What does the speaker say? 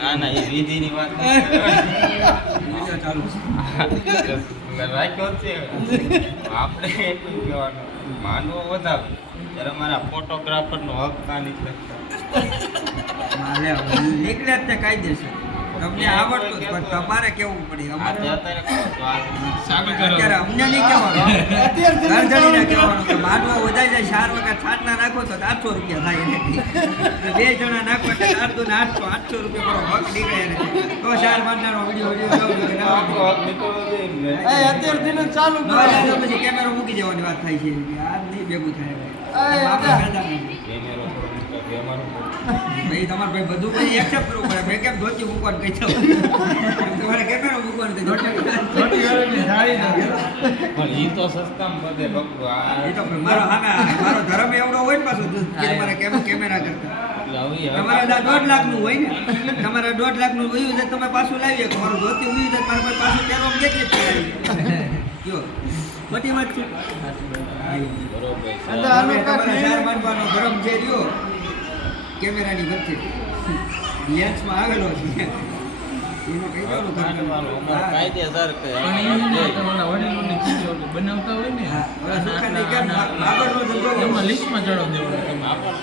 ના ના એ વિધિની વાત ચાલુ રાખ્યો છે આપણે એટલું કહેવાનું માંડવો વધારે ત્યારે મારા ફોટોગ્રાફરનો હક કાની નીકળે જ તે કાયદેસર તમને આવડતું જ, પણ તમારે કેવું પડે. અત્યારે અમને નહીં કહેવાનું, ગરજણીને કહેવાનું કે માંડવો વધારી જાય 4 વખત છાટના નાખો તો 800 રૂપિયા થાય એનાથી. 2 જણા નાખો એટલે 800 ને 800 રૂપિયા કરો હક નીકળે એનાથી. તો 4 માંડવાનો વિડીયો જોઉં કે અત્યારથી ચાલુ ન જાય તો પછી કેમેરો મૂકી જવાની વાત થાય છે કે આ નહીં ભેગું થાય. ભાઈ તમારે ભાઈ બધું ભાઈ એક્સેપ્ટ કરવું પડે. ભાઈ કેમ ધોતી મૂકવાનું કહી દઉં, તમારે કેમેરો મૂકવાનું કહી પણ ઈ તો સસ્તામાં બધે બકરો એ તો મારો મારો ધર્મ એવડો હોય ને પાછું કે તમારે કેમેરા કરતા તમારે 1.5 લાખનું હોય ને, તમારે 1.5 લાખનું વયું છે તમે પાછું લાવીએ કે મારું ધોતી ઉયું છે મારે પાસે પાછું પહેરવામાં કેટલી જો ખોટી વાત છે. તમારે 4 માંડવાનો ધર્મ જે રહ્યો કેમેરાની વચ્ચે લેન્સમાં આવેલો છે એનો કઈ દેવાનું કાયદેસર બનાવતા હોય ને આગળનો ધંધો લિસ્ટમાં ચડાવી દેવાનું.